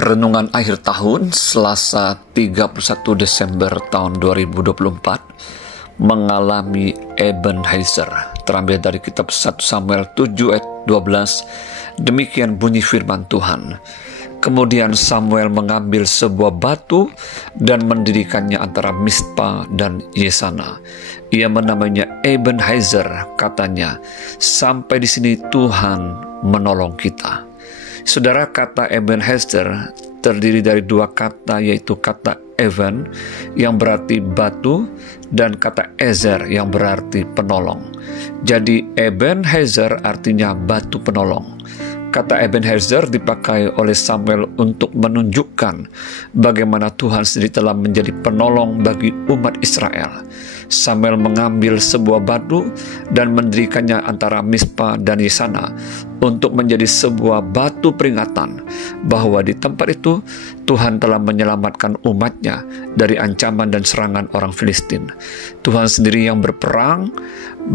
Renungan akhir tahun Selasa 31 Desember tahun 2024 mengalami Ebenezer, terambil dari kitab 1 Samuel 7 ayat 12. Demikian bunyi firman Tuhan. Kemudian Samuel mengambil sebuah batu dan mendirikannya antara Mispa dan Yesana. Ia menamainya Ebenezer, katanya, sampai di sini Tuhan menolong kita. Saudara, kata Ebenezer terdiri dari dua kata, yaitu kata Even yang berarti batu dan kata Ezer yang berarti penolong. Jadi Ebenezer artinya batu penolong. Kata Ebenezer dipakai oleh Samuel untuk menunjukkan bagaimana Tuhan sendiri telah menjadi penolong bagi umat Israel. Samuel mengambil sebuah batu dan mendirikannya antara Mispa dan Yesana untuk menjadi sebuah batu peringatan bahwa di tempat itu Tuhan telah menyelamatkan umatnya dari ancaman dan serangan orang Filistin. Tuhan sendiri yang berperang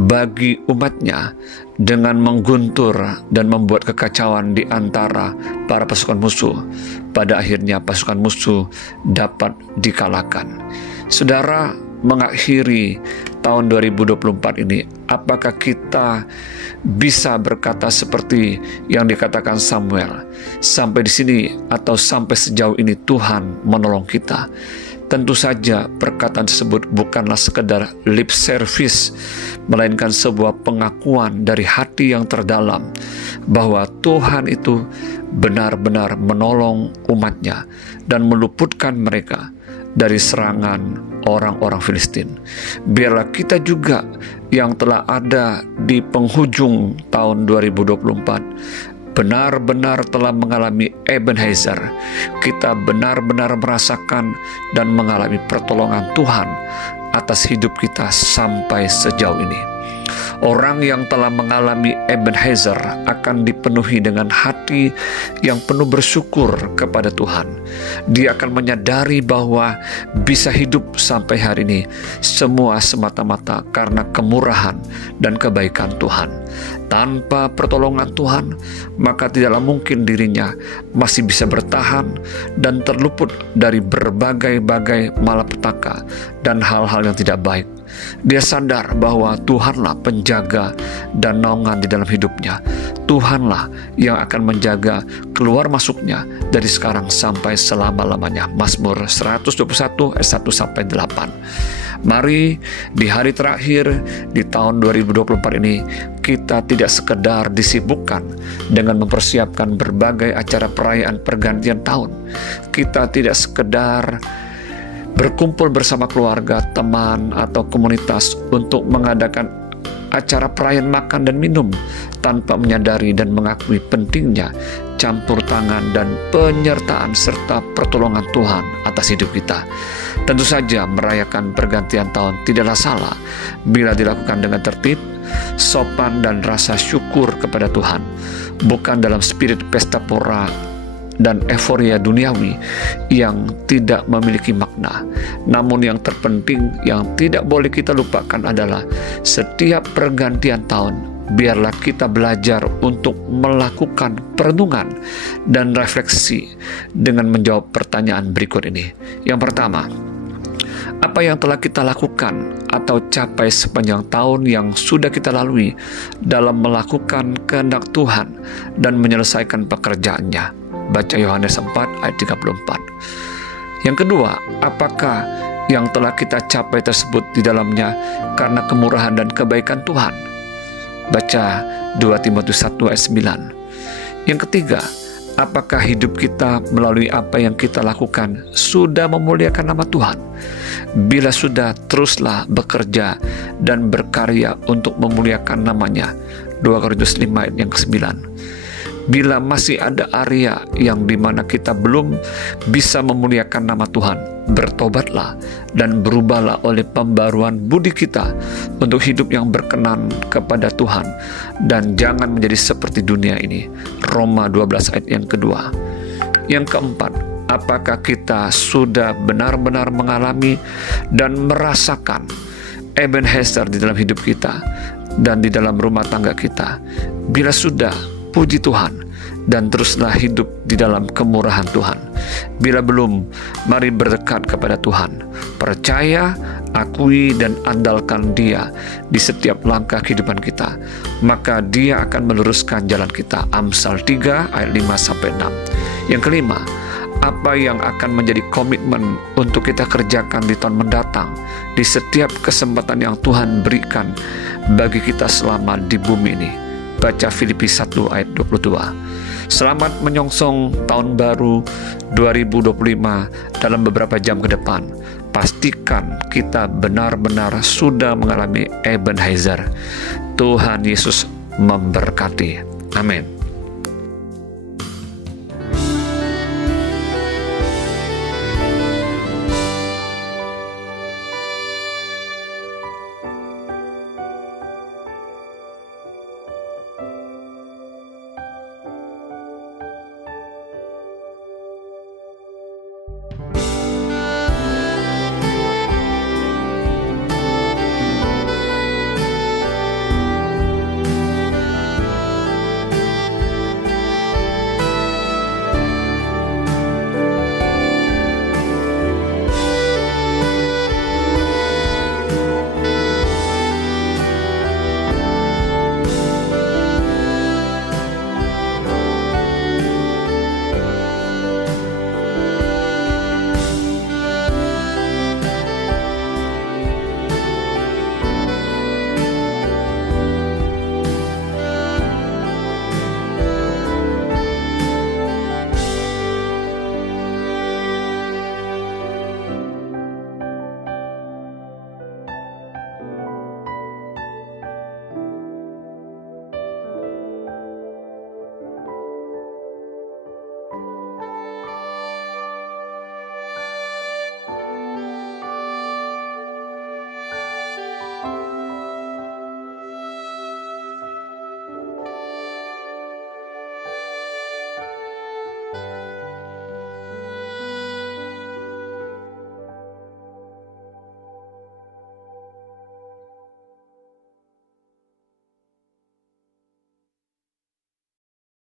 bagi umatnya dengan mengguntur dan membuat kekacauan di antara para pasukan musuh. Pada akhirnya pasukan musuh dapat dikalahkan. Saudara, mengakhiri tahun 2024 ini, apakah kita bisa berkata seperti yang dikatakan Samuel, sampai di sini atau sampai sejauh ini Tuhan menolong kita? Tentu saja perkataan tersebut bukanlah sekedar lip service, melainkan sebuah pengakuan dari hati yang terdalam bahwa Tuhan itu benar-benar menolong umatnya dan meluputkan mereka dari serangan orang-orang Filistin. Biarlah kita juga yang telah ada di penghujung tahun 2024 benar-benar telah mengalami Ebenezer. Kita benar-benar merasakan dan mengalami pertolongan Tuhan atas hidup kita sampai sejauh ini. Orang yang telah mengalami Ebenezer akan dipenuhi dengan hati yang penuh bersyukur kepada Tuhan. Dia akan menyadari bahwa bisa hidup sampai hari ini semua semata-mata karena kemurahan dan kebaikan Tuhan. Tanpa pertolongan Tuhan, maka tidaklah mungkin dirinya masih bisa bertahan dan terluput dari berbagai-bagai malapetaka dan hal-hal yang tidak baik. Dia sadar bahwa Tuhanlah penjaga dan naungan di dalam hidupnya. Tuhanlah yang akan menjaga keluar masuknya dari sekarang sampai selama-lamanya. Mazmur 121 ayat 1-8. Mari di hari terakhir di tahun 2024 ini kita tidak sekedar disibukkan dengan mempersiapkan berbagai acara perayaan pergantian tahun. Kita tidak sekedar berkumpul bersama keluarga, teman, atau komunitas untuk mengadakan acara perayaan makan dan minum tanpa menyadari dan mengakui pentingnya campur tangan dan penyertaan serta pertolongan Tuhan atas hidup kita. Tentu saja merayakan pergantian tahun tidaklah salah bila dilakukan dengan tertib, sopan, dan rasa syukur kepada Tuhan, bukan dalam spirit pesta pora dan euforia duniawi yang tidak memiliki makna. Namun yang terpenting yang tidak boleh kita lupakan adalah setiap pergantian tahun, biarlah kita belajar untuk melakukan perenungan dan refleksi dengan menjawab pertanyaan berikut ini. Yang pertama, apa yang telah kita lakukan atau capai sepanjang tahun yang sudah kita lalui dalam melakukan kehendak Tuhan dan menyelesaikan pekerjaannya? Baca Yohanes 4 ayat 34. Yang kedua, apakah yang telah kita capai tersebut di dalamnya karena kemurahan dan kebaikan Tuhan? Baca 2 Timotius 1 ayat 9. Yang ketiga, apakah hidup kita melalui apa yang kita lakukan sudah memuliakan nama Tuhan? Bila sudah, teruslah bekerja dan berkarya untuk memuliakan namanya. 2 Korintus 5 ayat yang ke-9. Bila masih ada area yang dimana kita belum bisa memuliakan nama Tuhan, bertobatlah dan berubahlah oleh pembaruan budi kita untuk hidup yang berkenan kepada Tuhan dan jangan menjadi seperti dunia ini. Roma 12 ayat yang kedua. Yang keempat, apakah kita sudah benar-benar mengalami dan merasakan Ebenezer di dalam hidup kita dan di dalam rumah tangga kita? Bila sudah, puji Tuhan, dan teruslah hidup di dalam kemurahan Tuhan. Bila belum, mari berdekat kepada Tuhan. Percaya, akui, dan andalkan Dia di setiap langkah kehidupan kita. Maka Dia akan meluruskan jalan kita. Amsal 3 ayat 5-6. Yang kelima, apa yang akan menjadi komitmen untuk kita kerjakan di tahun mendatang, di setiap kesempatan yang Tuhan berikan bagi kita selama di bumi ini. Baca Filipi 1 ayat 22. Selamat menyongsong tahun baru 2025 dalam beberapa jam ke depan. Pastikan kita benar-benar sudah mengalami Ebenezer. Tuhan Yesus memberkati. Amin.